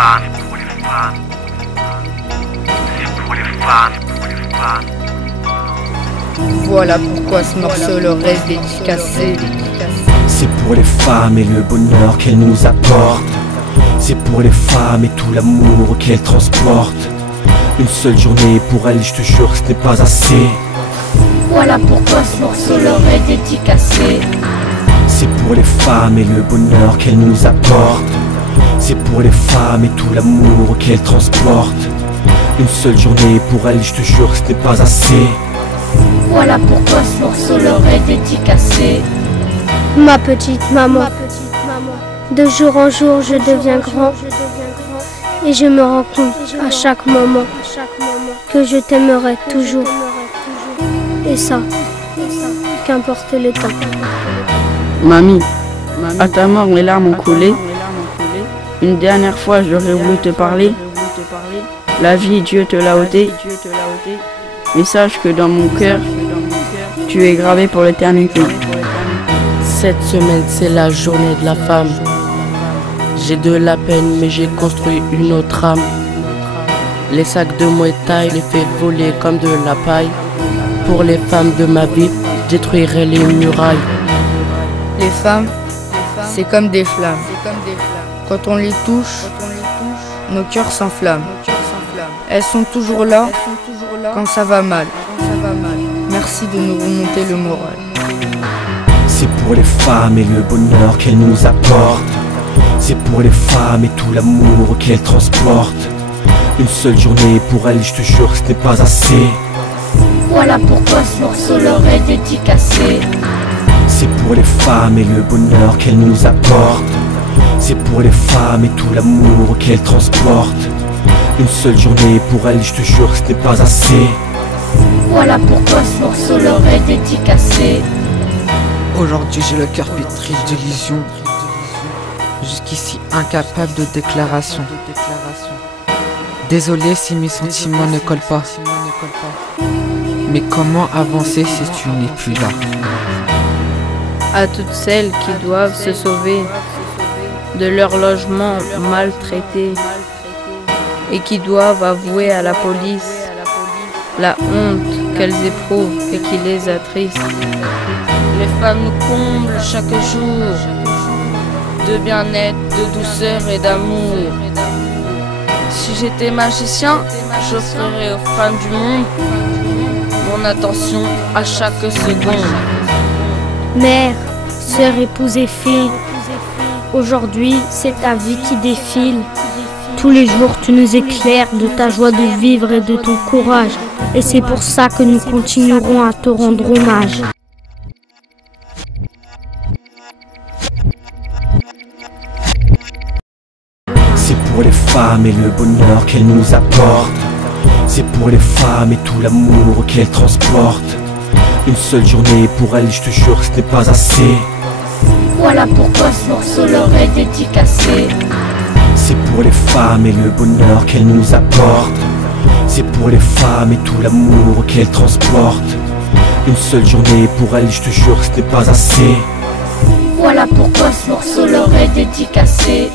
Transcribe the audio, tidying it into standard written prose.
femmes, c'est pour les femmes. C'est pour les femmes, c'est pour les femmes. Voilà pourquoi ce morceau leur est dédicacé. C'est pour les femmes et le bonheur qu'elles nous apportent. C'est pour les femmes et tout l'amour qu'elles transportent. Une seule journée pour elles, je te jure, ce n'est pas assez. Voilà pourquoi ce morceau leur est dédicacé. C'est pour les femmes et le bonheur qu'elles nous apportent. C'est pour les femmes et tout l'amour qu'elles transportent. Une seule journée pour elles, je te jure, ce n'est pas assez. Voilà pourquoi ce morceau leur est dédicacé. Ma petite maman, de jour en jour je deviens grand. Et je me rends compte à chaque moment que je t'aimerai toujours. Et ça, qu'importe le temps. Mamie, à ta mort mes larmes ont coulé. Une dernière fois j'aurais voulu te parler. La vie, Dieu te l'a ôté. Mais sache que dans mon cœur, tu es gravé pour l'éternité. Cette semaine c'est la journée de la femme. J'ai de la peine mais j'ai construit une autre âme. Les sacs de Muay Thai les fait voler comme de la paille. Pour les femmes de ma vie, je détruirai les murailles. Les femmes, c'est comme des flammes. Quand on les touche, nos cœurs s'enflamment. Elles sont toujours là quand ça va mal. Merci de nous remonter le moral. C'est pour les femmes et le bonheur qu'elles nous apportent. C'est pour les femmes et tout l'amour qu'elles transportent. Une seule journée pour elles, je te jure, ce n'est pas assez. Voilà pourquoi ce morceau leur est dédicacé. C'est pour les femmes et le bonheur qu'elles nous apportent. C'est pour les femmes et tout l'amour qu'elles transportent. Une seule journée pour elles, je te jure, ce n'est pas assez. Voilà pourquoi ce morceau leur est dédicacé. Aujourd'hui j'ai le cœur pétri d'illusions. Jusqu'ici incapable de déclaration. Désolé si mes sentiments ne collent pas. Mais comment avancer si tu n'es plus là? À toutes celles qui doivent se sauver de leur logement maltraité et qui doivent avouer à la police la honte qu'elles éprouvent et qui les attriste. Les femmes nous comblent chaque jour de bien-être, de douceur et d'amour. Si j'étais magicien, j'offrirais aux femmes du monde mon attention à chaque seconde. Mère, sœur, épouse et fille, aujourd'hui c'est ta vie qui défile. Tous les jours tu nous éclaires de ta joie de vivre et de ton courage. Et c'est pour ça que nous continuerons à te rendre hommage. C'est pour les femmes et le bonheur qu'elles nous apportent. C'est pour les femmes et tout l'amour qu'elles transportent. Une seule journée pour elles, je te jure, ce n'est pas assez. Voilà pourquoi ce morceau leur est dédicacé. C'est pour les femmes et le bonheur qu'elles nous apportent. C'est pour les femmes et tout l'amour qu'elles transportent. Une seule journée pour elles, je te jure, ce n'est pas assez. Voilà pourquoi ce morceau leur est dédicacé.